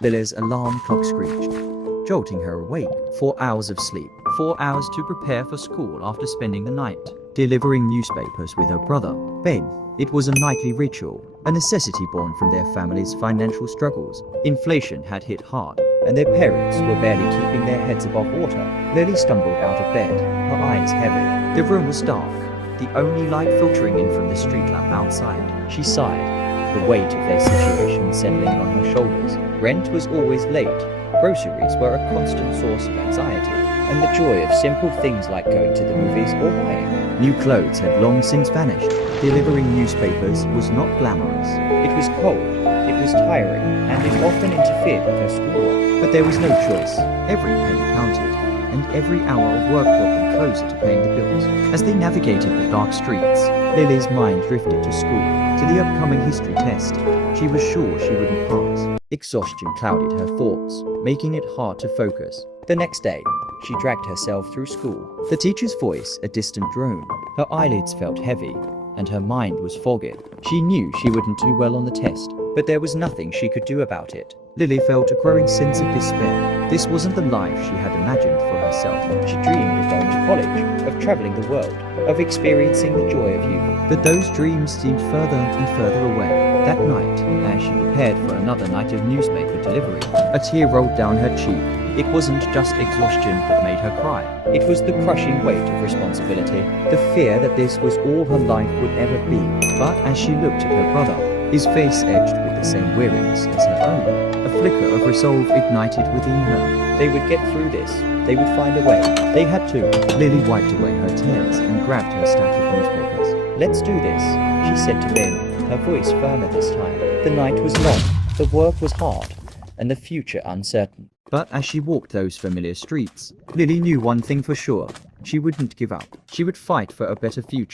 Lily's alarm clock screeched, jolting her awake. 4 hours of sleep, 4 hours to prepare for school after spending the night delivering newspapers with her brother, Ben. It was a nightly ritual, a necessity born from their family's financial struggles. Inflation had hit hard, and their parents were barely keeping their heads above water. Lily stumbled out of bed, her eyes heavy. The room was dark, the only light filtering in from the street lamp outside. She sighed, the weight of their situation settling on her shoulders. Rent was always late, groceries were a constant source of anxiety, and the joy of simple things like going to the movies or buying new clothes had long since vanished. Delivering newspapers was not glamorous. It was cold, it was tiring, and it often interfered with her schoolwork. But there was no choice. Every penny counted, and every hour of work brought them closer to paying the bills. As they navigated the dark streets, Lily's mind drifted to school, to the upcoming history test. She was sure she wouldn't pass. Exhaustion clouded her thoughts, making it hard to focus. The next day, she dragged herself through school. The teacher's voice a distant drone. Her eyelids felt heavy, and her mind was foggy. She knew she wouldn't do well on the test, but there was nothing she could do about it. Lily felt a growing sense of despair. This wasn't the life she had imagined for herself. She dreamed of going to college, of traveling the world, of experiencing the joy of youth. But those dreams seemed further and further away. That night, as she prepared for another night of newspaper delivery, a tear rolled down her cheek. It wasn't just exhaustion that made her cry. It was the crushing weight of responsibility, the fear that this was all her life would ever be. But as she looked at her brother, his face edged with the same weariness as her own. A flicker of resolve ignited within her. They would get through this. They would find a way. They had to. Lily wiped away her tears and grabbed her stack of newspapers. "Let's do this," she said to Ben, her voice firmer this time. The night was long, the work was hard, and the future uncertain. But as she walked those familiar streets, Lily knew one thing for sure. She wouldn't give up. She would fight for a better future.